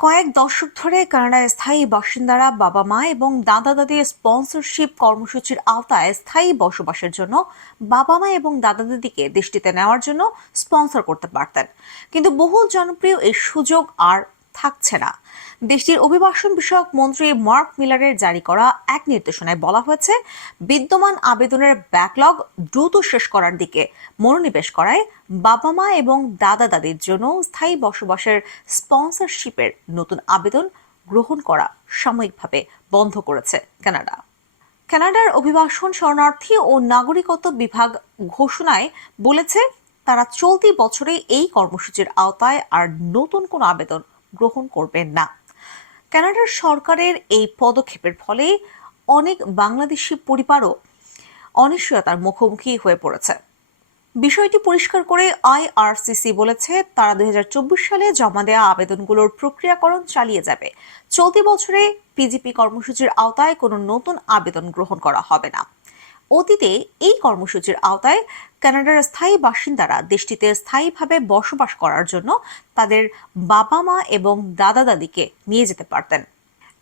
কয়েক দশক ধরে কানাডায় স্থায়ী বাসিন্দারা বাবা মা এবং দাদা দাদির স্পন্সরশিপ কর্মসূচির আওতায় স্থায়ী বসবাসের জন্য বাবা মা এবং দাদা দাদিকে দেশটিতে নেওয়ার জন্য স্পন্সর করতে পারতেন, কিন্তু বহু জনপ্রিয় এই সুযোগ আর থাকছে না। দেশটির অভিবাসন বিষয়ক মন্ত্রী মার্ক মিলারের জারি করা এক নির্দেশনায় বলা হয়েছে, বিদ্যমান আবেদনের ব্যাকলগ দ্রুত শেষ করার দিকে মনোনিবেশ করায় বাবা মা এবং দাদা দাদির জন্য স্থায়ী বসবাসের স্পন্সরশিপের নতুন আবেদন গ্রহণ করা সাময়িকভাবে বন্ধ করেছে কানাডা। কানাডার অভিবাসন, শরণার্থী ও নাগরিকত্ব বিভাগ ঘোষণায় বলেছে, তারা চলতি বছরে এই কর্মসূচির আওতায় আর নতুন কোনো আবেদন গ্রহণ করবেন না। কানাডার সরকারের এই পদক্ষেপের ফলে অনেক বাংলাদেশি পরিবারও অনিশ্চয়তার মুখোমুখি হয়ে পড়েছে। বিষয়টি পরিষ্কার করে আইআরসিসি বলেছে, তারা 2024 সালে জমা দেওয়া আবেদনগুলোর প্রক্রিয়াকরণ চালিয়ে যাবে। চলতি বছরে পিজিপি কর্মসূচির আওতায় কোনো নতুন আবেদন গ্রহণ করা হবে না। অতীতে এই কর্মসূচির আওতায় কানাডার স্থায়ী বাসিন্দারা দেশটিতে স্থায়ীভাবে বসবাস করার জন্য তাদের বাবা মা এবং দাদা দাদিকে নিয়ে যেতে পারতেন।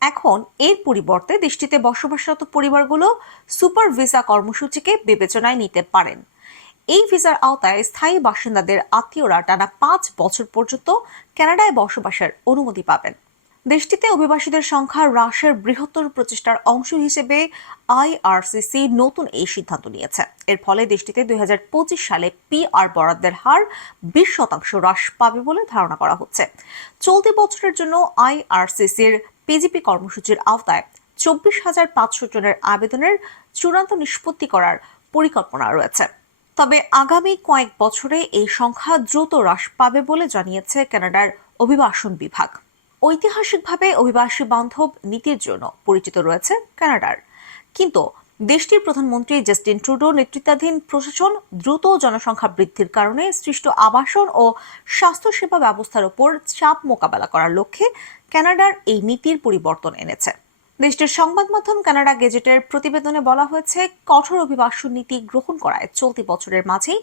এখন এর পরিবর্তে দেশটিতে বসবাসরত পরিবারগুলো সুপার ভিসা কর্মসূচিকে বিবেচনায় নিতে পারেন। এই ভিসার আওতায় স্থায়ী বাসিন্দাদের আত্মীয়রা টানা 5 বছর পর্যন্ত কানাডায় বসবাসের অনুমতি পাবেন। দেশটিতে অভিবাসীদের সংখ্যা হ্রাসের বৃহত্তর প্রচেষ্টার অংশ হিসেবে আইআরসিসি নতুন এই সিদ্ধান্ত নিয়েছে। এর ফলে দেশটিতে 2025 সালে পিআর বরাদ্দের হার 20% হ্রাস পাবে বলে ধারণা করা হচ্ছে। চলতি বছরের জন্য আইআরসিসির পিজিপি কর্মসূচির আওতায় 24,500 জনের আবেদনের চূড়ান্ত নিষ্পত্তি করার পরিকল্পনা রয়েছে। তবে আগামী কয়েক বছরে এই সংখ্যা দ্রুত হ্রাস পাবে বলে জানিয়েছে কানাডার অভিবাসন বিভাগ। ঐতিহাসিকভাবে অভিবাসী বান্ধব নীতির জন্য পরিচিত রয়েছে কানাডার, কিন্তু দেশটির প্রধানমন্ত্রী জাস্টিন ট্রুডো নেতৃত্বাধীন প্রশাসন দ্রুত জনসংখ্যা বৃদ্ধির কারণে সৃষ্ট আবাসন ও স্বাস্থ্যসেবা ব্যবস্থার উপর চাপ মোকাবেলা করার লক্ষ্যে কানাডার এই নীতির পরিবর্তন এনেছে। দেশটির সংবাদ মাধ্যম কানাডা গেজেটের প্রতিবেদনে বলা হয়েছে, কঠোর অভিবাসন নীতি গ্রহণ করায় চলতি বছরের মাঝেই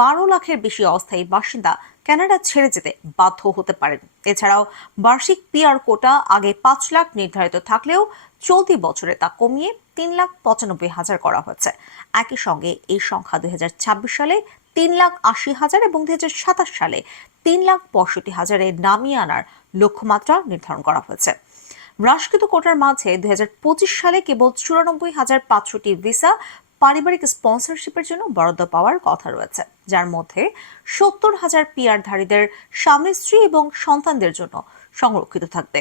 12 লাখের বেশি অস্থায়ী বাসিন্দা কানাডা ছেড়ে যেতে বাধ্য হতে পারেন। এছাড়াও বার্ষিক পিআর কোটা আগে 5 লাখ নির্ধারিত থাকলেও চলতি বছরে তা কমিয়ে 3,95,000 করা হয়েছে। একই সঙ্গে এই সংখ্যা 2026 সালে 3,80,000 এবং 2027 সালে 3,65,000 নামিয়ে আনার লক্ষ্যমাত্রা নির্ধারণ করা হয়েছে। হ্রাসকৃত কোটার মাঝে 2025 সালে কেবল 94,500টি ভিসা পারিবারিক স্পন্সরশিপের জন্য বরাদ্দ পাওয়ার কথা রয়েছে, যার মধ্যে 70,000 পিআরধারীদের স্বামী স্ত্রী এবং সন্তানদের জন্য সংরক্ষিত থাকবে।